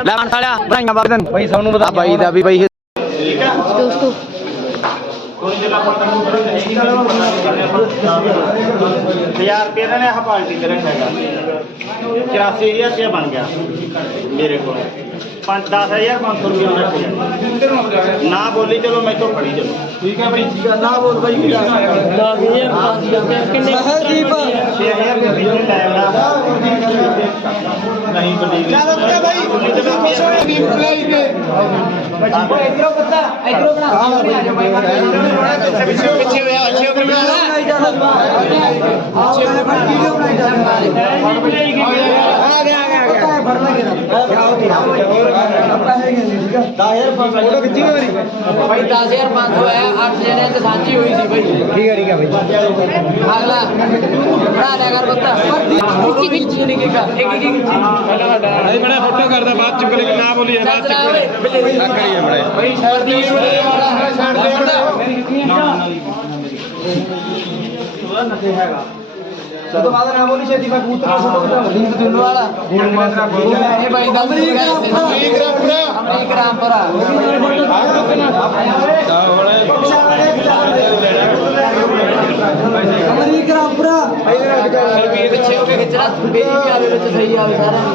ਲੈ ਮਨ ਸਾਲਿਆ ਵਧਾਈਆਂ ਬਾਕਰ ਬਈ ਸਾਨੂੰ ਬਤਾ ਬਾਈ ਦਾ ਵੀ ਬਈ ਦੋਸਤੋ ਹਜ਼ਾਰ ਰੁਪਏ ਦਾ ਨੇ ਆਹ ਪਾਰਟੀ ਤੇ ਰੱਖਿਆਗਾ 84000 ਰੁਪਏ ਬਣ ਗਿਆ ਮੇਰੇ ਕੋਲ। 5 10500 ਰੁਪਏ ਰੱਖਿਆ ਨਾ ਬੋਲੀ ਚਲੋ ਮੈਥੋਂ ਫੜੀ ਚਲੋ। ਠੀਕ ਹੈ ਭਾਈ ਠੀਕ ਹੈ। ਨਾ ਬੋਲ ਭਾਈ ਕੀ 6000 ਰੁਪਏ ਵੀ ਲੈ ਲਾ ਨਹੀਂ ਬੋਲੀ ਚੱਲ। ਰੁਪਏ ਭਾਈ ਕੀ। ਬੁਲਾਈ ਕੇ ਇਧਰੋਂ ਪਤਾ ਇਧਰੋਂ ਬਣਾ। ਪਿੱਛੇ ਪਿੱਛੇ ਹੋਇਆ ਅੱਛੇ ਉੱਪਰ ਭਾਈ 10500 ਹੈ 8 ਜਣੇ ਤੇ ਸਾਂਝੀ ਹੋਈ ਸੀ ਭਾਈ ਠੀਕ ਹੈ ਠੀਕ ਹੈ ਭਾਈ ਅਗਲਾ ਬਣਾ ਲਿਆ ਕਰ ਬੱਤਾ ਖਿੱਚੀ ਖਿੱਚੀ ਨਹੀਂ ਕਿਹਾ ਇੱਕ ਇੱਕ ਖਿੱਚੀ ਨਹੀਂ ਬੜਾ ਫੋਟੋ ਕਰਦਾ ਬਾਅਦ ਚ ਕਰੇ ਨਾ ਬੋਲੀ ਬਾਅਦ ਚ ਕਰੀਏ ਬੜੇ ਭਾਈ ਛੱਡ ਦੀ ਵਾਲਾ ਛੱਡ ਦੇ ਤੋਂ ਬਾਅਦ ਨਾ ਬੋਲੀ ਛੇਤੀ ਮੈਂ ਕਬੂਤਰ ਦਾ ਫੋਟੋ ਖਿਚਾਉਂਦਾ ਲਿੰਕ ਦੇ ਵਾਲਾ ਇਹ ਭਾਈ ਦਾ ਅਮਰੀਕ ਰਾਮਪੁਰਾ ਅਮਰੀਕ ਰਾਮਪੁਰਾ ਅਮਰੀਕ ਰਾਮਪੁਰਾ ਪਿੱਛੇ ਹੋ ਕੇ ਖਿੱਚਣਾ। ਬੇਜੀ ਵੀ ਆਵੇ ਵਿੱਚ ਸਹੀ ਆਵੇ ਸਾਰਿਆਂ ਨੂੰ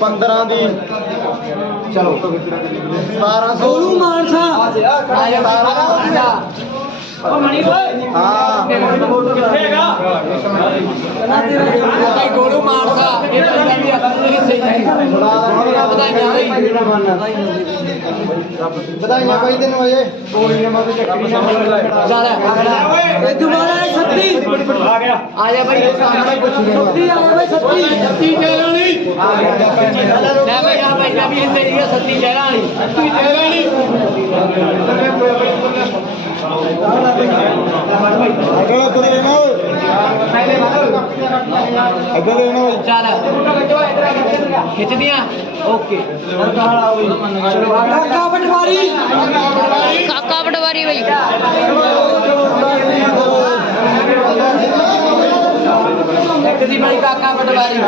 15 ਦੀ। ਚਲੋ। 1700 ਗੋਲੂ ਮਾਨਸਾ। ਆਇਆ ਸਾਰਾ ਭਾਈ ਗੋਲੂ ਮਾਰਦਾ ਇਹ ਤਾਂ ਵੀ ਆਪਾਂ ਨੂੰ ਹਿੱਸੇ ਵਧਾਈਆਂ ਬਈ ਵਧਾਈਆਂ ਬਾਈ ਤੈਨੂੰ ਅਜੇ ਚੱਲ ਇਹ ਦੁਬਾਰਾ 36 ਆ ਗਿਆ। ਆ ਜਾ ਭਾਈ 36 ਆ ਜਾ ਭਾਈ 36 36 ਚਿਹਰਾ ਨਹੀਂ ਲੈ ਭਾਈ ਆ ਭਾਈ ਨਾ ਵੀ ਹਿੱਸੇ ਦੀ 36 ਨਹੀਂ 36 ਚਿਹਰਾ ਨਹੀਂ ਚੱਲ ਖਿੱਚਦੀਆਂ? ਓਕੇ ਕਾਕਾ ਪਟਵਾਰੀ। ਕਾਕਾ ਪਟਵਾਰੀ ਬਈ। ਇੱਕ ਦੀ ਭਾਈ ਕਾਕਾ ਪਟਵਾਰੀ।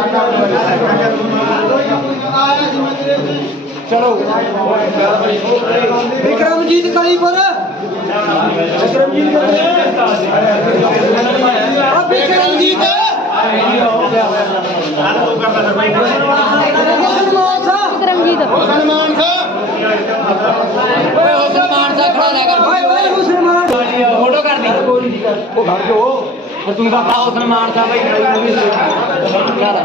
ਚਲੋ। ਵਿਕਰਮਜੀਤ ਕਲੀਪੁਰ ਵਿਕਰਮਜੀਤ ਆ ਸਨਮਾਨ ਸਾਹਿਬ ਓਏ ਮੁਸਲਮਾਨ ਸਾਹਿਬ ਖੜਾ ਲੈ ਕਰ ਓਏ ਓਏ ਮੁਸਲਮਾਨ ਫੋਟੋ ਕਰ ਦੀ ਉਹ ਘਰ ਜੋ ਤੂੰ ਦਾ ਪਾਉ ਸਨਮਾਨ ਸਾਹਿਬ ਭਾਈ ਚੱਲ